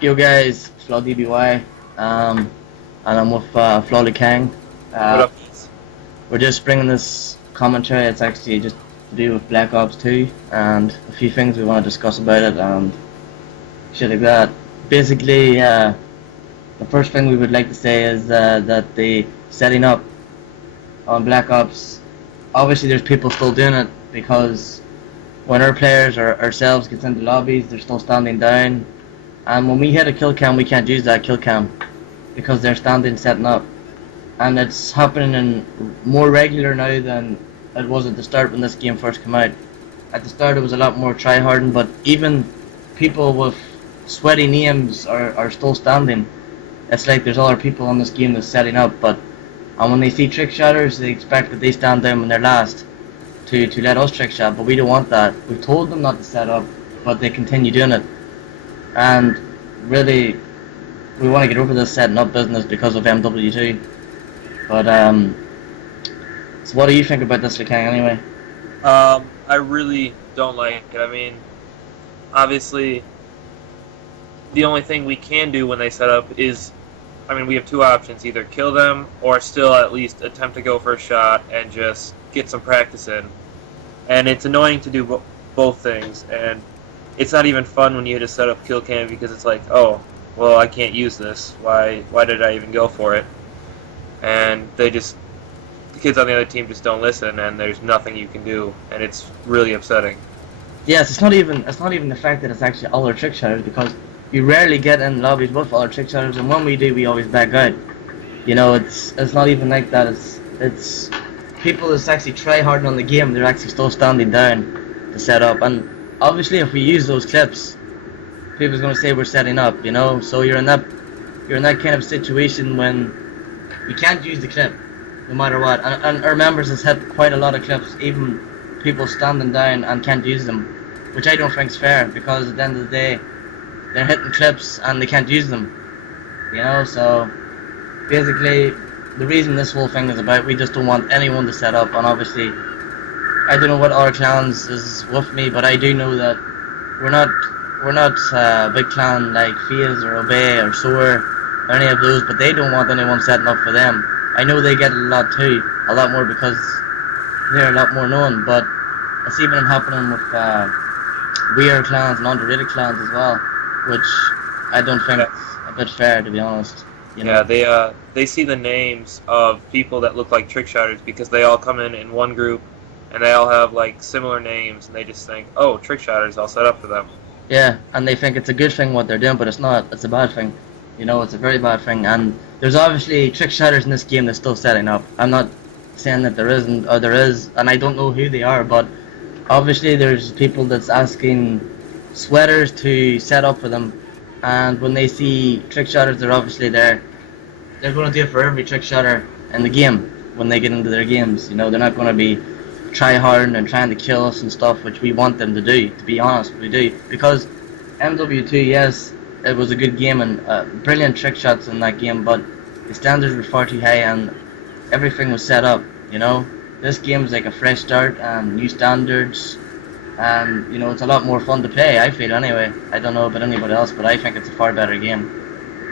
Yo guys, Flaw DBY, and I'm with Flaw King. What Uh, up? we're just bringing this commentary. It's actually just to do with Black Ops 2 and a few things we want to discuss about it and shit like that. Basically, the first thing we would like to say is that the setting up on Black Ops, obviously there's people still doing it because when our players or ourselves gets into lobbies, they're still standing down. And when we hit a kill cam, we can't use that kill cam because they're standing setting up, and it's happening more regular now than it was at the start when this game first came out. At the start it was a lot more tryharding, but even people with sweaty names are still standing. It's like there's other people on this game that's setting up, and when they see trick shotters they expect that they stand down when they're last to let us trick shot, but we don't want that. We've told them not to set up, but they continue doing it. And really we want to get over this setting up business because of MW2. But so what do you think about this, King? Anyway? I really don't like it. I mean, obviously, the only thing we can do when they set up is, I mean, we have two options: either kill them or still at least attempt to go for a shot and just get some practice in. And it's annoying to do both things, and it's not even fun when you hit a setup kill cam because it's like, oh, well, I can't use this. Why did I even go for it? And the kids on the other team just don't listen, and there's nothing you can do, and it's really upsetting. Yes, it's not even the fact that it's actually other trick shotters, because we rarely get in lobbies with other trick shotters, and when we do, we always back out. You know, it's not even like that. It's people that's actually try hard on the game. They're actually still standing down to set up, and obviously, if we use those clips, people's gonna say we're setting up. You know, so you're in that kind of situation when we can't use the clip no matter what. And our members has hit quite a lot of clips, even people standing down and can't use them, which I don't think is fair, because at the end of the day they're hitting clips and they can't use them. You know, so basically the reason this whole thing is about, we just don't want anyone to set up. And obviously I don't know what other clans is with me, but I do know that we're not a big clan like FaZe or Obey or Soar or any of those, but they don't want anyone setting up for them. I know they get a lot too, a lot more because they're a lot more known, but it's even happening with weird clans and underrated clans as well, which I don't think Yeah, is a bit fair, to be honest. You yeah, know? they see the names of people that look like trick shotters because they all come in one group, and they all have like similar names, and they just think, oh, trick shotters, I'll set up for them. Yeah, and they think it's a good thing what they're doing, but it's not. It's a bad thing. You know, it's a very bad thing. And there's obviously trick shotters in this game that's still setting up. I'm not saying that there isn't, or there is, and I don't know who they are, but obviously there's people that's asking sweaters to set up for them, and when they see trick shotters, they're obviously there. They're going to do it for every trick shotter in the game when they get into their games. You know, they're not going to be try hard and trying to kill us and stuff, which we want them to do. To be honest, we do, because MW2, yes, it was a good game and brilliant trick shots in that game, but the standards were far too high and everything was set up. You know, this game is like a fresh start and new standards, and you know it's a lot more fun to play. I feel anyway. I don't know about anybody else, but I think it's a far better game.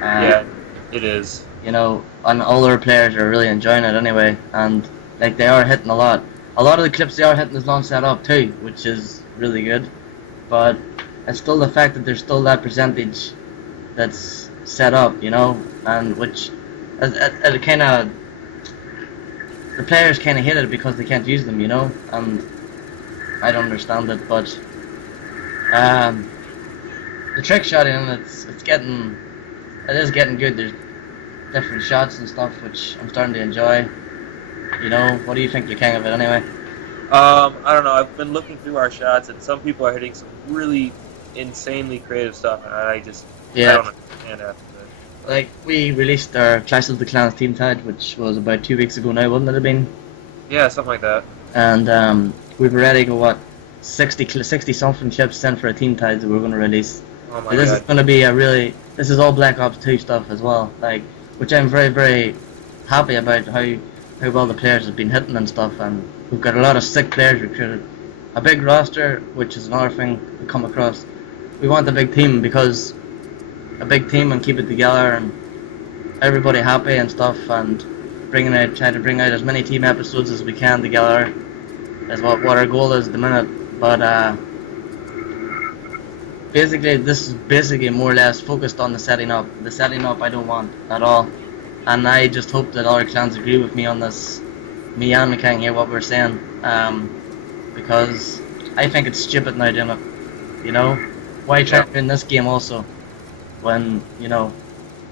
Uh, Yeah, it is. you know, and all our players are really enjoying it anyway, and like they are hitting a lot. A lot of the clips they are hitting is long set up too, which is really good. But it's still the fact that there's still that percentage that's set up, you know, and which it kind of, the players kind of hate it because they can't use them, you know, and I don't understand it. But um, the trick shotting, it is getting good. There's different shots and stuff which I'm starting to enjoy. You know, what do you think, you're king of it anyway? I don't know. I've been looking through our shots, and some people are hitting some really insanely creative stuff, and I Yeah, don't understand half of it. like we released our Clash of the Clans team tag, which was about 2 weeks ago now, wouldn't it have been? Yeah, something like that. And we've already got what 60 something clips sent for a team tag that we're going to release. Oh my So this is god. going to be this is all Black Ops 2 stuff as well, like, which I'm very, very happy about how well the players have been hitting and stuff, and we've got a lot of sick players recruited. A big roster, which is another thing we come across. We want a big team because a big team and keep it together and everybody happy and stuff, and try to bring out as many team episodes as we can together is what our goal is at the minute. But basically, this is basically more or less focused on the setting up. The setting up I don't want at all, and I just hope that other clans agree with me on this. Me and McCann here, what we're saying, because I think it's stupid now doing it. You know, why try to win this game also when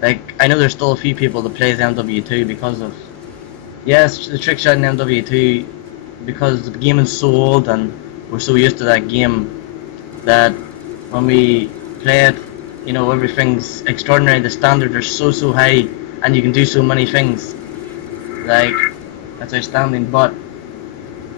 like I know there's still a few people that plays MW2 because of the trick shot in MW2 because the game is so old and we're so used to that game that when we play it, everything's extraordinary. The standards are so high, and you can do so many things. Like, that's outstanding. But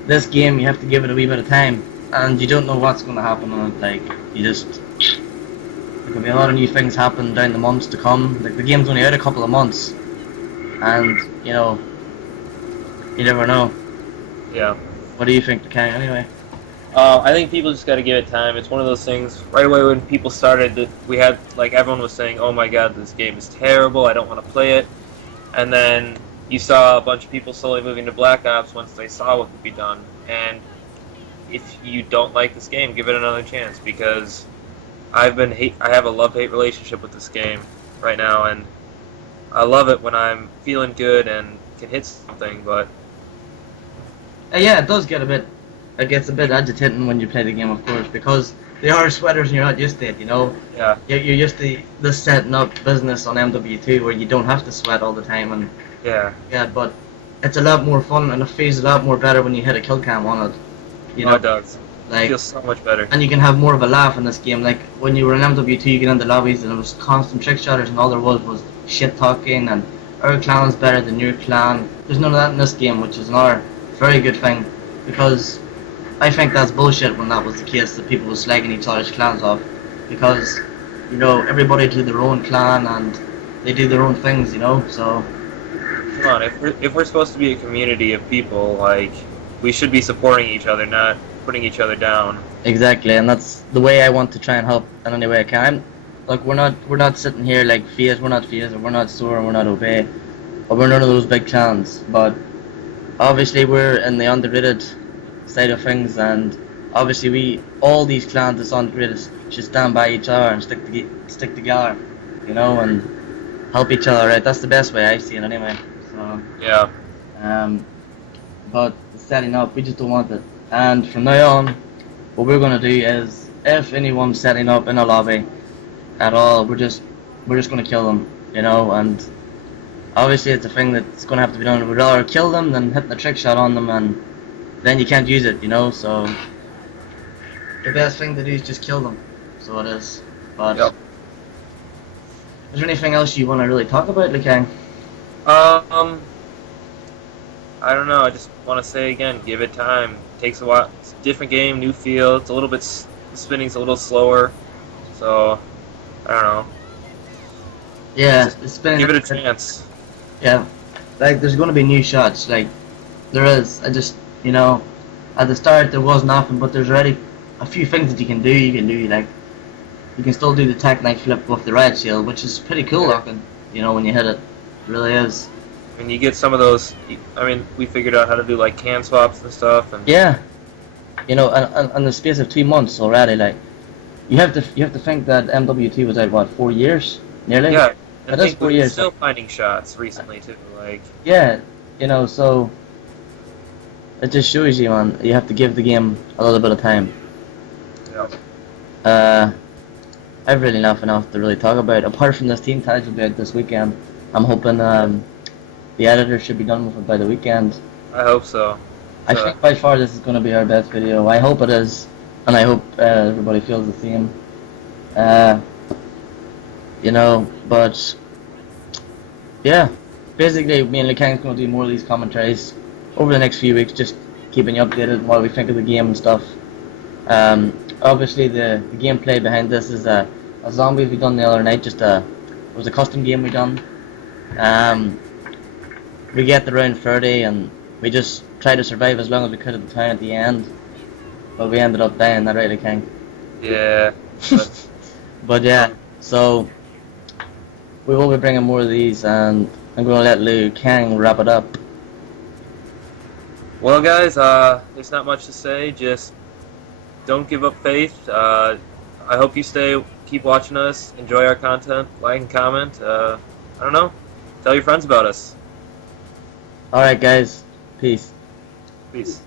this game, you have to give it a wee bit of time, and you don't know what's going to happen on it. Like, there could be a lot of new things happen down the months to come. Like, the game's only out a couple of months, and you never know. Yeah. What do you think, Ken? Anyway. I think people just got to give it time. It's one of those things. Right away when people started, we had everyone was saying, "Oh my God, this game is terrible. I don't want to play it." And then you saw a bunch of people slowly moving to Black Ops once they saw what could be done. And if you don't like this game, give it another chance, because I have a love-hate relationship with this game right now, and I love it when I'm feeling good and can hit something. But yeah, it does get a bit. It gets a bit agitating when you play the game, of course, because they are sweaters and you're not used to it, Yeah. You're used to this setting up business on MW2 where you don't have to sweat all the time, and yeah, but it's a lot more fun and it feels a lot more better when you hit a kill cam on it. It does. Like, it feels so much better. And you can have more of a laugh in this game. Like when you were in MW2, you get into lobbies and it was constant trick shotters, and all there was shit talking and our clan is better than your clan. There's none of that in this game, which is another very good thing, because I think that's bullshit when that was the case, that people were slagging each other's clans off, because everybody do their own clan and they do their own things, so Come on, if we're supposed to be a community of people, we should be supporting each other, not putting each other down. exactly. And that's the way I want to try and help in any way I can. Like, we're not sitting here like FaZe, we're not FaZe, or we're not SOAR, or we're not Obey, or we're none of those big clans, but obviously we're in the underrated side of things, and obviously all these clans that's underrated should stand by each other and stick together, and help each other out. That's the best way I see it anyway. So Yeah. But setting up, we just don't want it. And from now on, what we're gonna do is, if anyone's setting up in a lobby at all, we're just gonna kill them, and obviously it's a thing that's gonna have to be done. We'd rather kill them than hit the trick shot on them, and then you can't use it, so the best thing to do is just kill them. So it is. But Yep. is there anything else you want to really talk about, Lekang? I don't know. I just want to say again, give it time. It takes a while. It's a different game, new feel. It's a little bit. The spinning's a little slower. So I don't know. Yeah, Just it's been. Give it a chance. Yeah, like there's going to be new shots. Like there is. I just at the start there was nothing, but there's already a few things that you can do. Like you can still do the tech knife flip with the red shield, which is pretty cool looking. When you hit it, really is. I mean, you get some of those. I mean, we figured out how to do can swaps and stuff. And Yeah, in the space of 2 months already. Like you have to think that MW2 was out, what, 4 years nearly. Yeah, and That is 4 years. Still finding shots recently too. Yeah, so it just shows you, man. You have to give the game a little bit of time. Yeah. I've really nothing else to really talk about apart from this team tags will be out this weekend. I'm hoping the editor should be done with it by the weekend. I hope so. I think by far this is going to be our best video. I hope it is, and I hope everybody feels the same. But yeah, basically me and Lekang's going to do more of these commentaries over the next few weeks, just keeping you updated on what we think of the game and stuff. Obviously the gameplay behind this is a zombie we done the other night. It was a custom game we done. We get to round 30 and we just tried to survive as long as we could at the town at the end, but we ended up dying. That right, Lekang? Yeah. But yeah, so we will be bringing more of these, and I'm going to let Liu Kang wrap it up. Well, guys, there's not much to say. Just don't give up faith. I hope you keep watching us, enjoy our content, like and comment. I don't know. Tell your friends about us. Alright guys, peace. Peace.